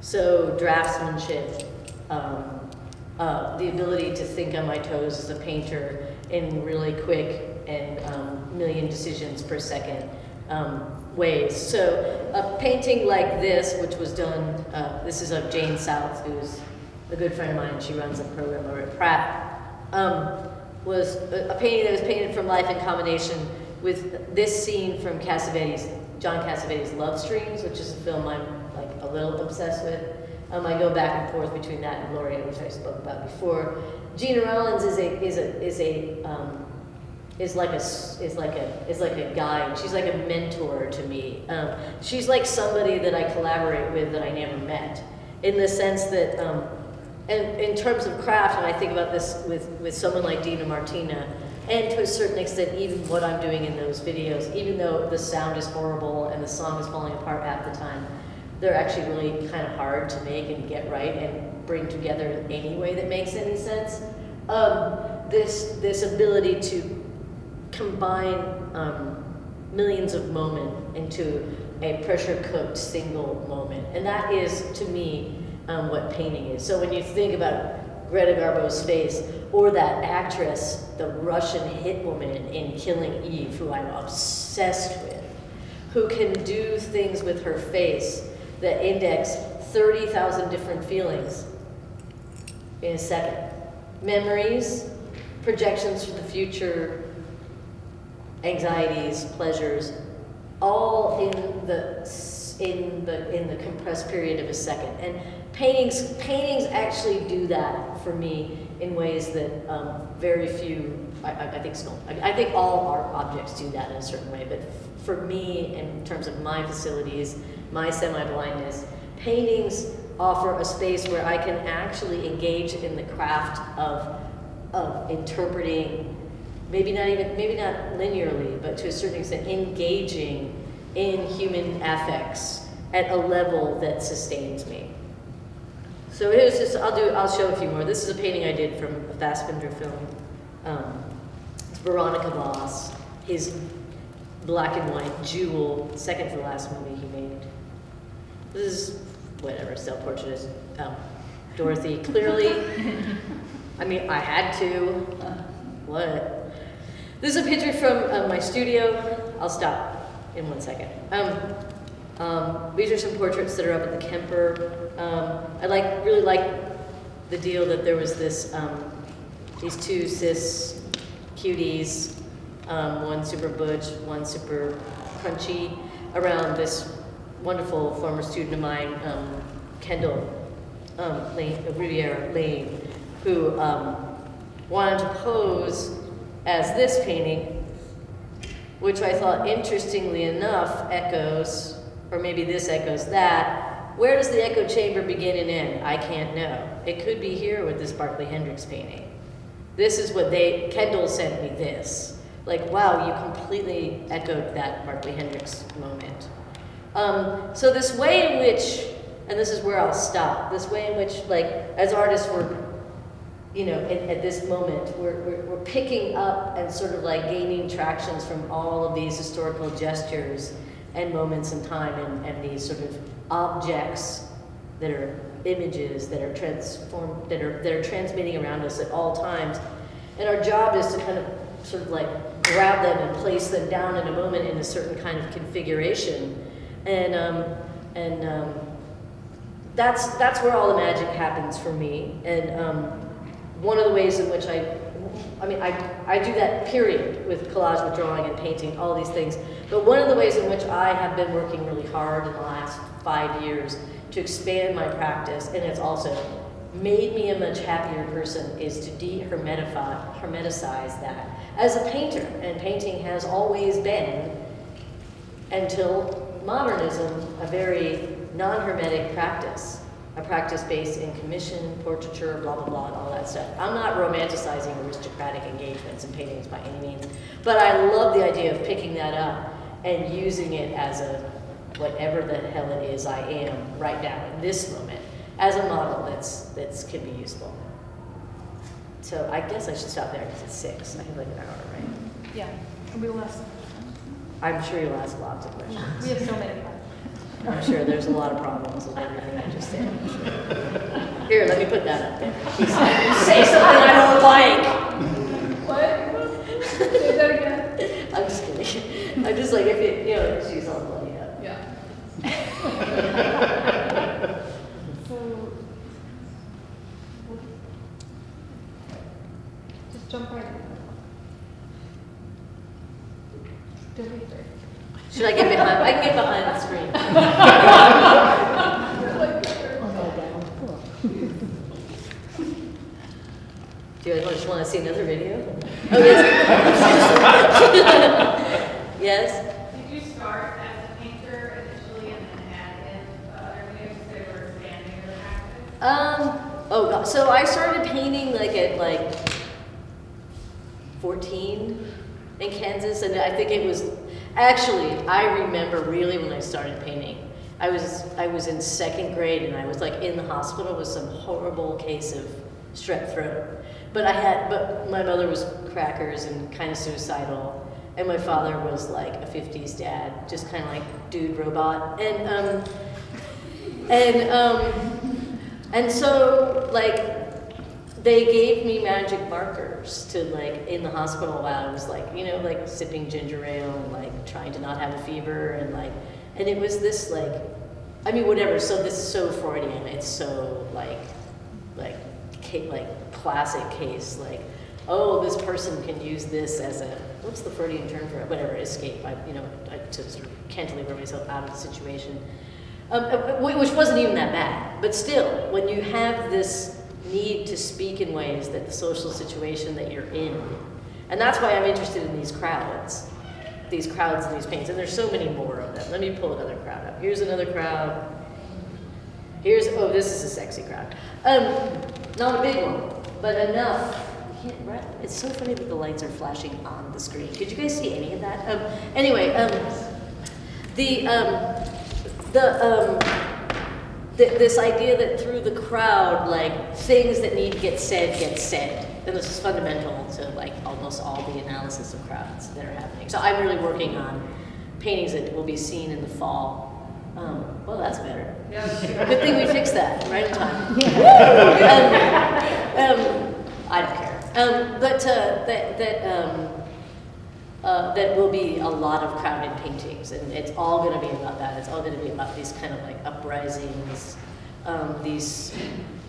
So draftsmanship, the ability to think on my toes as a painter in really quick and million decisions per second ways. So a painting like this, which was done, this is of Jane South, who's a good friend of mine. She runs a program over at Pratt, was a painting that was painted from life in combination with this scene from John Cassavetes' Love Streams, which is a film I'm like a little obsessed with. I go back and forth between that and Gloria, which I spoke about before. Gina Rollins is like a guide. She's like a mentor to me. She's like somebody that I collaborate with that I never met, in the sense that, and in terms of craft, and I think about this with someone like Dina Martina, and to a certain extent, even what I'm doing in those videos, even though the sound is horrible and the song is falling apart half the time, they're actually really kind of hard to make and get right and bring together in any way that makes any sense. This ability to combine millions of moments into a pressure-cooked single moment. And that is, to me, what painting is. So when you think about Greta Garbo's face, or that actress, the Russian hit woman in Killing Eve, who I'm obsessed with, who can do things with her face that index 30,000 different feelings in a second. Memories, projections for the future, anxieties, pleasures, all in the compressed period of a second. And paintings actually do that for me in ways that very few, I think all art objects do that in a certain way, but for me, in terms of my facilities, my semi-blindness, paintings offer a space where I can actually engage in the craft of interpreting, maybe not linearly, but to a certain extent, engaging in human affects at a level that sustains me. So here's just, I'll show a few more. This is a painting I did from a Fassbinder film. It's Veronica Voss, his black and white jewel, second to last movie he made. This is, whatever, self-portrait. Dorothy, clearly, I mean, I had to. What? This is a picture from my studio. I'll stop in 1 second. These are some portraits that are up at the Kemper. I really like the deal that there was this, these two cis cuties, one super butch, one super crunchy, around this wonderful former student of mine, Kendall Riviera Lane, who wanted to pose as this painting, which I thought, interestingly enough, echoes, or maybe this echoes that. Where does the echo chamber begin and end? I can't know. It could be here with this Barclay Hendricks painting. This is what Kendall sent me this. Like, wow, you completely echoed that Barclay Hendricks moment. So this way in which, and this is where I'll stop, this way in which, like, as artists, we're, you know, at this moment, we're picking up and sort of like gaining tractions from all of these historical gestures and moments in time and these sort of objects that are images that are transformed, that are transmitting around us at all times. And our job is to kind of sort of like grab them and place them down in a moment in a certain kind of configuration. And that's where all the magic happens for me. And one of the ways in which I mean, I do that period with collage, with drawing and painting, all these things. But one of the ways in which I have been working really hard in the last 5 years to expand my practice, and it's also made me a much happier person, is to hermeticize that. As a painter, and painting has always been, until modernism, a very non-hermetic practice. A practice based in commission, portraiture, blah, blah, blah, and all that stuff. I'm not romanticizing aristocratic engagements and paintings by any means, but I love the idea of picking that up and using it as a, whatever the hell it is I am right now in this moment, as a model that's can be useful. So I guess I should stop there because it's 6. I have like an hour, right? Yeah, and we will ask. I'm sure you'll ask lots of questions. We have so many questions. I'm sure there's a lot of problems with everything I just said. I'm sure. Here, let me put that up there. Say something I don't like. What? Say that again. I'm just kidding. I'm just like, if it, she's all bloody up. Yeah. So, just jump right in. Don't be afraid. Should I get behind? I can get behind the screen. Do you guys just want to see another video? Oh, yes. Yes? Did you start as a painter initially and then add in other videos that were expanding your practice? Oh God. So I started painting like at 14 in Kansas, and I think it was, actually, I remember really when I started painting. I was in 2nd grade, and I was like in the hospital with some horrible case of strep throat. But my mother was crackers and kind of suicidal, and my father was like a 50s dad, just kind of like dude robot, and so like they gave me magic markers to like in the hospital while I was like sipping ginger ale and like trying to not have a fever and it was this whatever. So this is so Freudian. It's so like classic case, like, oh, this person can use this as a, what's the Freudian term for it? Whatever, escape, to sort of cantilever myself out of the situation, which wasn't even that bad. But still, when you have this need to speak in ways that the social situation that you're in, and that's why I'm interested in these crowds and these paintings, and there's so many more of them. Let me pull another crowd up. Here's another crowd. Oh, this is a sexy crowd. Not a big one, but enough. It's so funny that the lights are flashing on the screen. Could you guys see any of that? Anyway, this idea that through the crowd, like things that need to get said, and this is fundamental to like almost all the analysis of crowds that are happening. So I'm really working on paintings that will be seen in the fall. Well, that's better. Good thing we fixed that right in time. I don't care. That will be a lot of crowded paintings, and it's all going to be about that. It's all going to be about these kind of like uprisings, these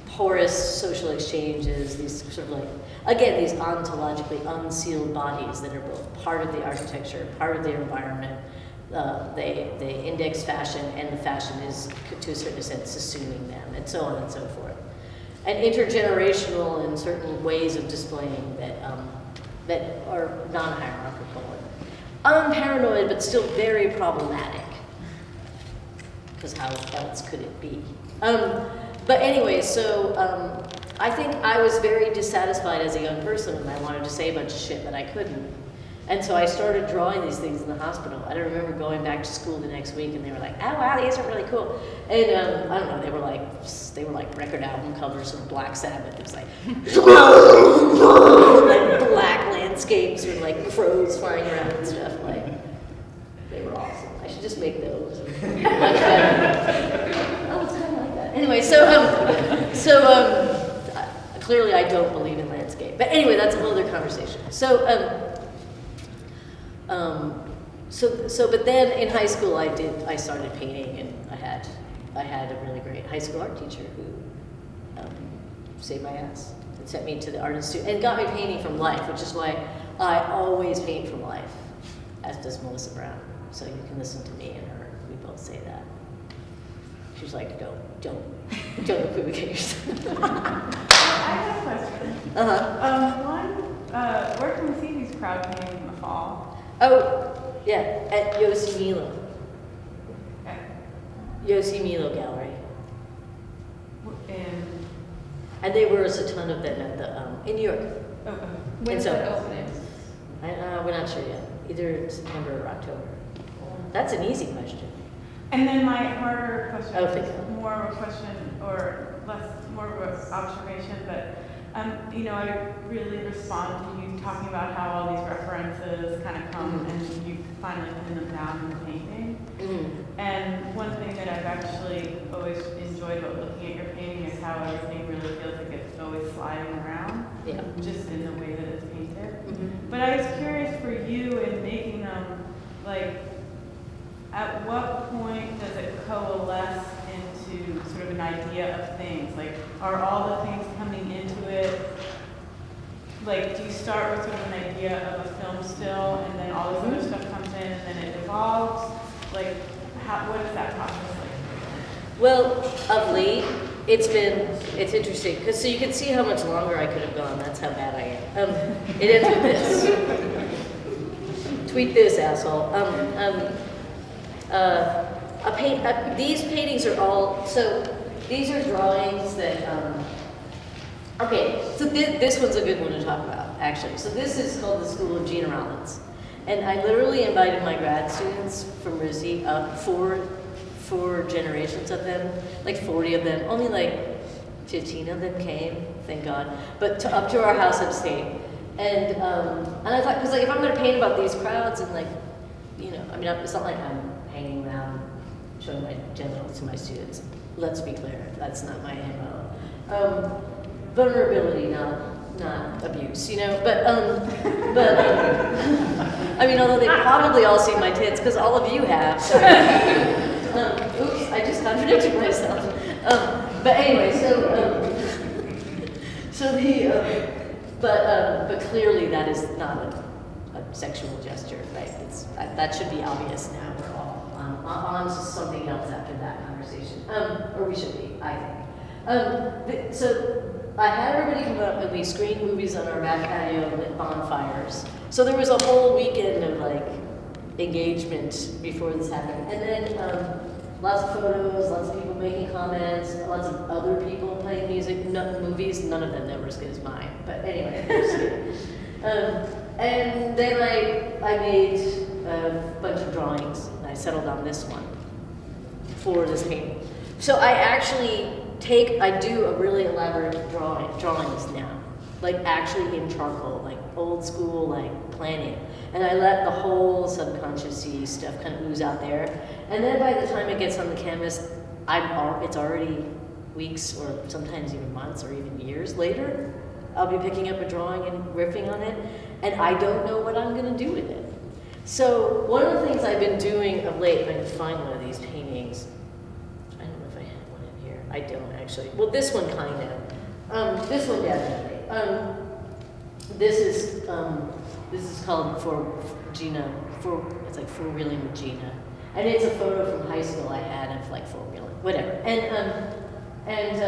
porous social exchanges, these sort of like, again, these ontologically unsealed bodies that are both part of the architecture, part of the environment. They index fashion, and the fashion is, to a certain extent, assuming them, and so on and so forth. And intergenerational in certain ways of displaying that are non-hierarchical and unparanoid, but still very problematic. Because how else could it be? But anyway, so I think I was very dissatisfied as a young person, and I wanted to say a bunch of shit, but I couldn't. And so I started drawing these things in the hospital. I remember going back to school the next week, and they were like, "Oh wow, these are really cool." And I don't know, they were like record album covers from Black Sabbath. It was like like black landscapes with like crows flying around and stuff. Like they were awesome. I should just make those. Oh, it's kind of like that. Anyway, so clearly I don't believe in landscape. But anyway, that's a whole other conversation. But then in high school I started painting, and I had a really great high school art teacher who saved my ass. sent me to the art institute and got me painting from life, which is why I always paint from life, as does Melissa Brown. So you can listen to me and her. We both say that. She's like, don't equivocate yourself. I have a question. Uh-huh. Where can we see these crowd paintings in the fall? Oh, yeah, at Yosemilo. Okay. Yosemilo Gallery. In, And there was a ton of them at the, in New York. oh, When's so- that opening? We're not sure yet, either September or October. That's an easy question. and then my harder question Oh, is thank you. more of a question or more of an observation, but you know, I really respond to you talking about how all these references kind of come Mhm. and you finally pin them down in the painting. Mm. And one thing that I've actually always enjoyed about looking at your painting is how everything really feels like it's always sliding around, Yeah. just in the way that it's painted. Mhm. But I was curious for you in making them, like, at what point does it coalesce into sort of an idea of things? Like, are all the things coming into it? Like, do you start with sort of an idea of a film still, and then all this other stuff comes in, and then it evolves? Like, what is that process like? Well, of late, it's interesting, because so you can see how much longer I could have gone, that's how bad I am. It ends with this. Tweet this, asshole. These paintings are all, so these are drawings that, okay, so this one's a good one to talk about, actually. So this is called the School of Gina Rollins. And I literally invited my grad students from RISD up, four generations of them, like 40 of them, only like 15 of them came, thank God, but up to our house upstate. And I thought, because like if I'm gonna paint about these crowds and like, you know, I mean, it's not like I'm hanging around showing my genitals to my students. Let's be clear, that's not my MO. Vulnerability, not abuse, you know. But I mean, although they probably all see my tits because all of you have. So, oops, I just contradicted myself. But anyway, but clearly that is not a sexual gesture, right? That should be obvious now. We're all on to something else after that conversation, or we should be, I think. So I had everybody come up and we screened movies on our back patio and lit bonfires. So there was a whole weekend of like engagement before this happened, and then lots of photos, lots of people making comments, lots of other people playing music, movies. None of them that were as good as mine, but anyway. And then I made a bunch of drawings, and I settled on this one for this painting. So I actually I do a really elaborate drawings now, like actually in charcoal, like old school, like planning. And I let the whole subconscious-y stuff kind of ooze out there. And then by the time it gets on the canvas, it's already weeks or sometimes even months or even years later. I'll be picking up a drawing and riffing on it, and I don't know what I'm gonna do with it. So one of the things I've been doing of late, if I can find one of these paintings, I don't know if I have one in here. I don't actually. Well, this one kind of. This one definitely. This is called For Gina. It's like four wheeling with Gina, and it's a photo from high school I had of like four wheeling, whatever. And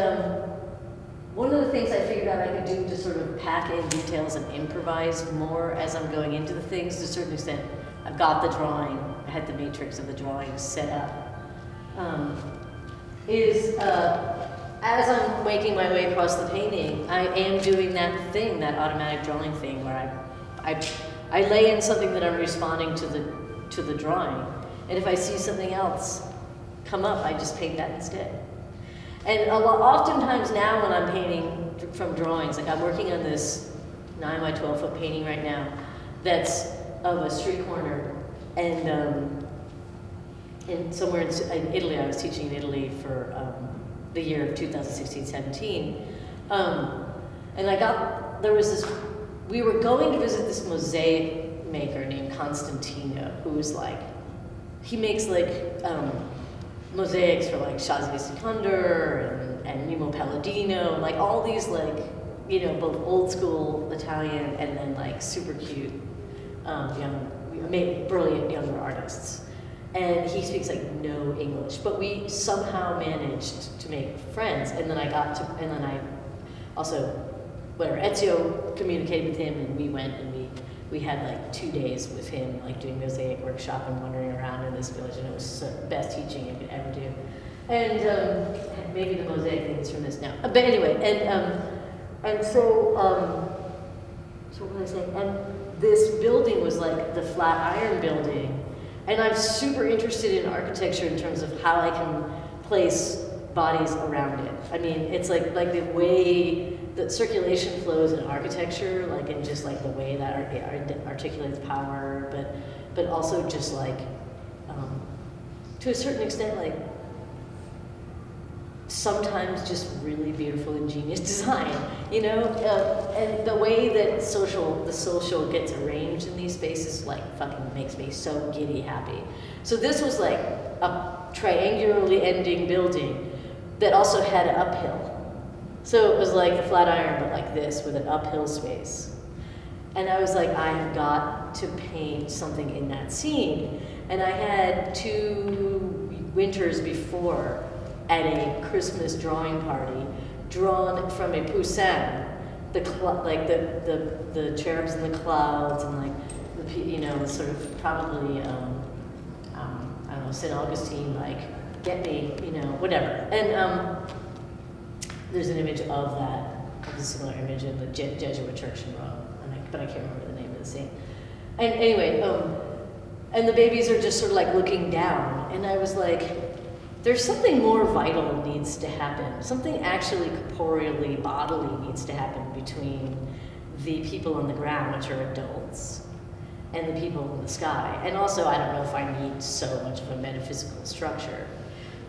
one of the things I figured out I could do to sort of pack in details and improvise more as I'm going into the things, to a certain extent, I've got the drawing, I had the matrix of the drawing set up, as I'm making my way across the painting, I am doing that thing, that automatic drawing thing, where I lay in something that I'm responding to the drawing, and if I see something else come up, I just paint that instead. And oftentimes now when I'm painting from drawings, like I'm working on this 9 by 12 foot painting right now that's of a street corner, and somewhere in Italy. I was teaching in Italy for the year of 2016-17, and we were going to visit this mosaic maker named Constantino, who was like, he makes like mosaics for like Shazia Sikandar and Nemo Palladino, and like all these like you know, both old school Italian and then like super cute, brilliant younger artists. And he speaks like no English, but we somehow managed to make friends. And then I also, Ezio communicated with him, and we went and we had like 2 days with him, like doing mosaic workshop and wandering around in this village, and it was the best teaching I could ever do. And maybe the mosaic thing is from this now. But anyway, so what was I saying? And this building was like the Flatiron building. And I'm super interested in architecture in terms of how I can place bodies around it. I mean, it's like the way that circulation flows in architecture, like in just like the way that it articulates power, but also just like, to a certain extent, like sometimes just really beautiful, ingenious design, you know? And the way that the social gets arranged in these spaces, like, fucking makes me so giddy happy. So this was like a triangularly ending building that also had an uphill. So it was like the Flatiron, but like this, with an uphill space. And I was like, I have got to paint something in that scene. And I had 2 winters before, at a Christmas drawing party, drawn from a Poussin, the cherubs in the clouds, and like the sort of probably I don't know, St. Augustine, like get me, whatever. And there's an image of a similar image in the Jesuit church in Rome, but I can't remember the name of the saint. And anyway, and the babies are just sort of like looking down, and I was like, there's something more vital needs to happen. Something actually corporeally, bodily needs to happen between the people on the ground, which are adults, and the people in the sky. And also, I don't know if I need so much of a metaphysical structure.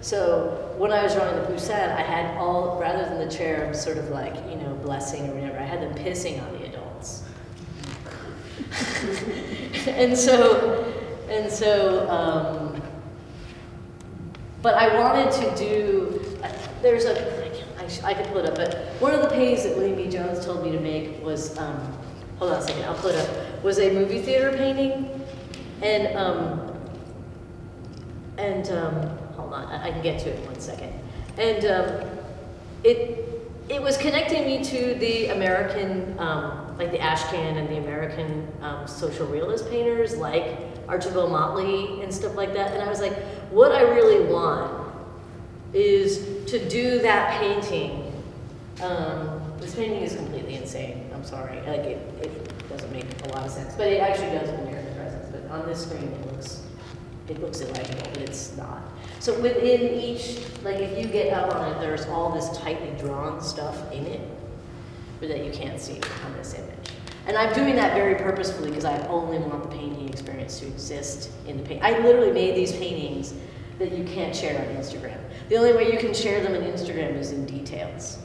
So when I was drawing the Poussin, I had rather than the cherubs sort of like, blessing or whatever, I had them pissing on the adults. But I wanted to do, I could pull it up, but one of the paintings that William B. Jones told me to make was, hold on a second, I'll pull it up, was a movie theater painting. And hold on, I can get to it in 1 second. And it was connecting me to the American, like the Ashcan and the American social realist painters, like Archibald Motley and stuff like that. And I was like, what I really want is to do that painting. This painting is completely insane. I'm sorry. Like it doesn't make a lot of sense, but it actually does when you're in the presence. But on this screen, it looks illegible, but it's not. So within each, like if you get up on it, there's all this tightly drawn stuff in it, but that you can't see on this image. And I'm doing that very purposefully because I only want the painting experience to exist in the paint. I literally made these paintings that you can't share on Instagram. The only way you can share them on Instagram is in details.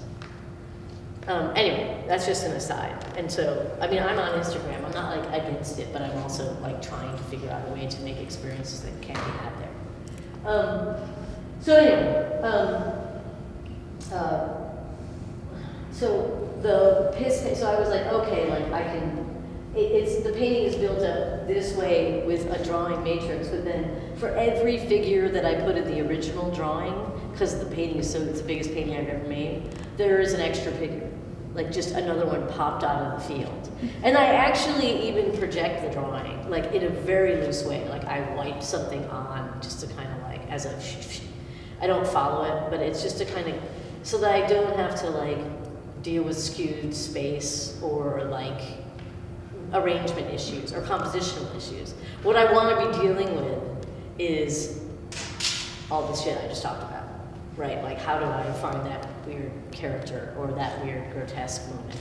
Anyway, that's just an aside. And so, I mean, I'm on Instagram. I'm not like against it, but I'm also like trying to figure out a way to make experiences that can't be had there. So anyway, so the piss, so I was like, okay, like I can, the painting is built up this way with a drawing matrix, but then for every figure that I put in the original drawing, because the painting is it's the biggest painting I've ever made, there is an extra figure, like just another one popped out of the field. And I actually even project the drawing, like in a very loose way, like I wipe something on just to kind of like, as a, I don't follow it, but it's just to kind of, so that I don't have to like deal with skewed space or like arrangement issues or compositional issues. What I want to be dealing with is all the shit I just talked about, right? Like how do I find that weird character or that weird grotesque moment?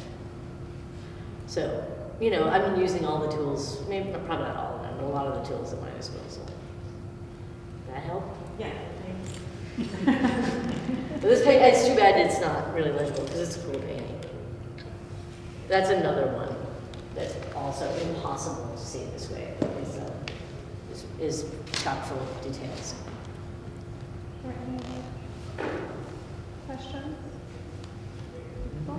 So, I've been using all the tools, maybe probably not all of them, but a lot of the tools at my disposal. Does that help? Yeah. But this paint, it's too bad it's not really legible because it's a cool painting. That's another one that's also impossible to see this way. Is chock full of details. Are there any questions? People?